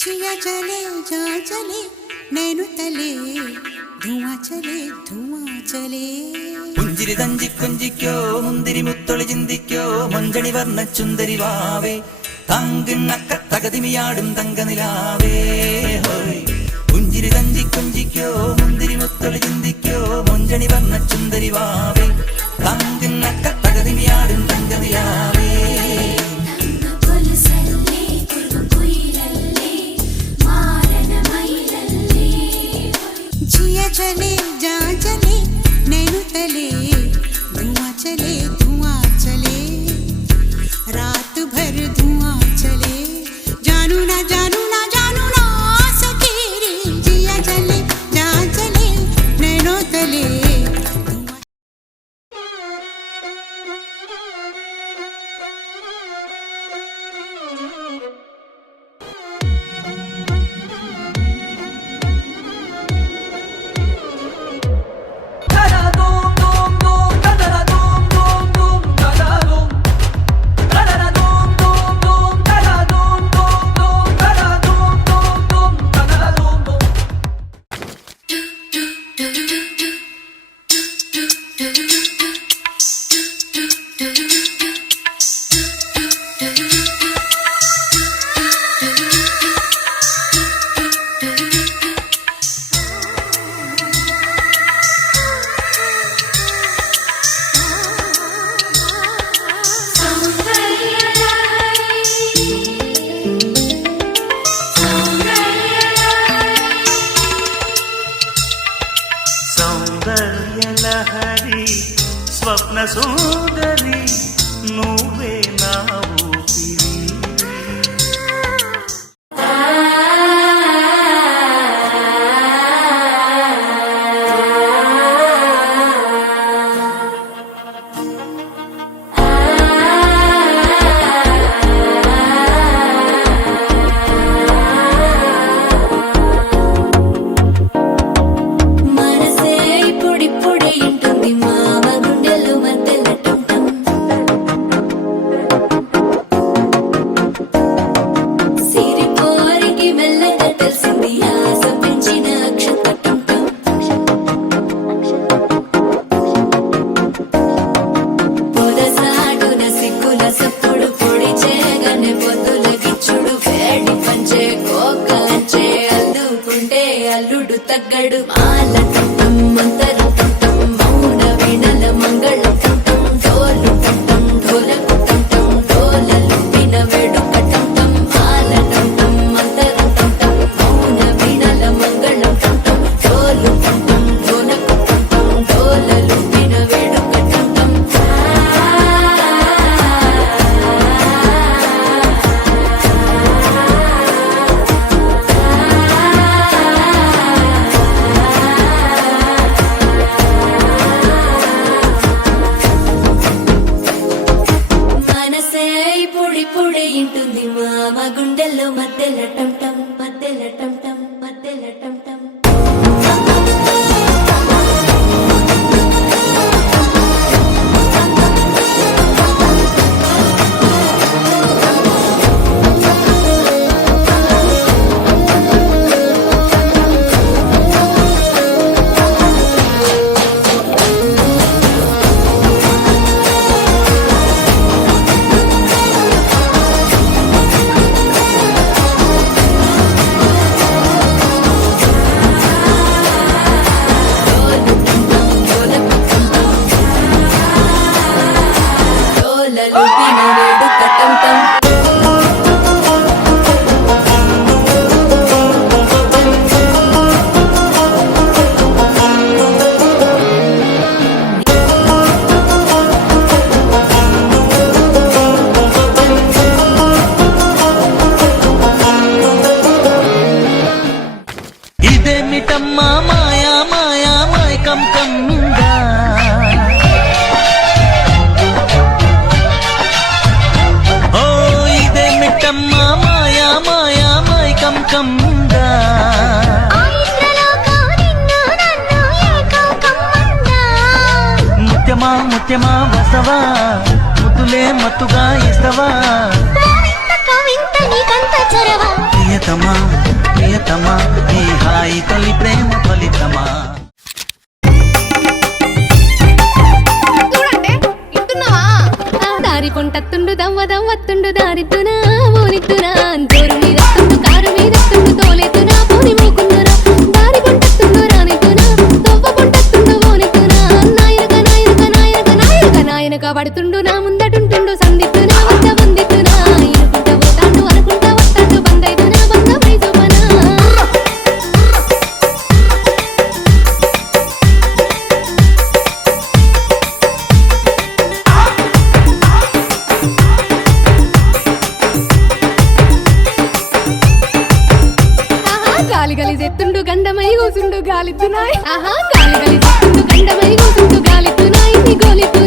जिया चले जा चले नैनु तले धुआं चले പുഞ്ചിരി തഞ്ചി കൊഞ്ചിക്കോ മുന്തിരി മുത്തൊളി ചിന്തിക്കോ മഞ്ചണി വർണ്ണ ചുന്ദരി വാവേ തങ്കിണ്ണക്ക തകതിമിയാടും തങ്കനിലാവേ ഹോയ് പുഞ്ചിരി തഞ്ചി കൊഞ്ചിക്കോ മുന്തിരി മുത്തൊളി ചിന്തിക്കോ മഞ്ചണി വർണ്ണ ചുന്ദരി വാവേ തങ്കിണ്ണക്ക തകതിമിയാടും തങ്കനിലാവേ जिया चले जा चले नैनु तले धुआं चले रात भर धुआं चले जानू ना सके रे जिया चले जा चले नैनु तले స్వప్న సుందరి నువ్వే నా ఊపిరి అల్లుడు తగ్గడు మాల కంఠం మంతర కంఠం మౌన వీణల మంగళ కంఠం డోలు కంఠం ఢోలకు కంఠం డోలలు విన వేడుక కంఠం మాల కంఠం మంతర కంఠం మౌన వీణల మంగళ కంఠం డోలు కంఠం ఢోలకు కంఠం డోలలు విన వేడుక కంఠం ఇదేమిటమ్మా మాయా మాయా మైకం కమ్మిందా ఓ ఇదేమిటమ్మా మాయా మాయా మైకం కమ్మిందా ముత్యమా ముత్యమా వసవా ముద్దులే మత్తుగా ఇస్తవా ప్రియతమా ప్రియతమా ఈ హాయి తొలి ప్రేమ ఫలితమా దారి పొంటత్తుండు దవ్వ దవ్వత్తుండు దారిద్దునా ఓనిద్దునా జోరు మీదత్తుండు కారు మీదత్తుండు తోలెత్తునా పోని మూకున్నురా దారి పొంటత్తుండు రానిద్దునా దవ్వ పొంటత్తుండు ఓనిద్దునా నాయనక నాయనక నాయనక నాయనక నాయనక పడుతుండు నా ముందటుంటుండు సందిద్దునా వద్ద వందిద్దునా ఇనుకుంటా పోతాండు అనుకుంటా వస్తాండు బందైదునా బంద మైజుపనా గాలి గలి చెత్తుండు గండమై కూసుండు గాలిద్దునాయ్ గాలి గలి చెత్తుండు గండమై కూసుండు గాలిద్దునాయ్ నీ గోలిద్దు